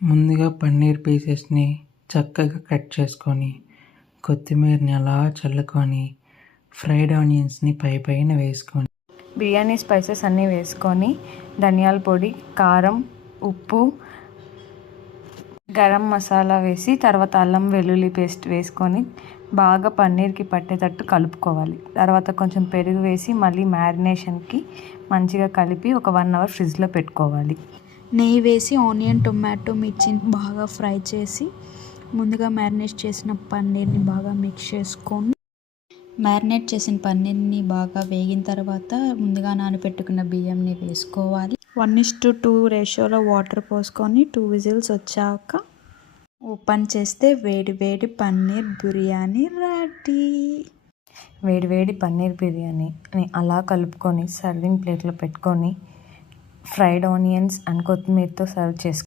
ముందుగా పన్నీర్ పీసెస్ని చక్కగా కట్ చేసుకొని కొత్తిమీరని అలా చల్లుకొని ఫ్రైడ్ ఆనియన్స్ని పైన వేసుకొని బిర్యానీ స్పైసెస్ అన్నీ వేసుకొని ధనియాల పొడి, కారం, ఉప్పు, గరం మసాలా వేసి తర్వాత అల్లం వెల్లుల్లి పేస్ట్ వేసుకొని బాగా పన్నీర్కి పట్టేటట్టు కలుపుకోవాలి. తర్వాత కొంచెం పెరుగు వేసి మళ్ళీ మ్యారినేషన్కి మంచిగా కలిపి ఒక 1 అవర్ ఫ్రిడ్జ్లో పెట్టుకోవాలి. నెయ్యి వేసి ఆనియన్, టొమాటో, మిర్చిని బాగా ఫ్రై చేసి ముందుగా మ్యారినేట్ చేసిన పన్నీర్ని బాగా మిక్స్ చేసుకొని మ్యారినేట్ చేసిన పన్నీర్ని బాగా వేగిన తర్వాత ముందుగా నానబెట్టుకున్న బియ్యంని వేసుకోవాలి. 1:2 రేషియోలో వాటర్ పోసుకొని 2 విజిల్స్ వచ్చాక ఓపెన్ చేస్తే వేడి వేడి పన్నీర్ బిర్యానీ రెడీ. వేడి వేడి పన్నీర్ బిర్యానీని అలా కలుపుకొని సర్వింగ్ ప్లేట్లో పెట్టుకొని ఫ్రైడ్ ఆనియన్స్ అండ్ కొత్తిమీరతో సర్వ్ చేసుకోవాలి.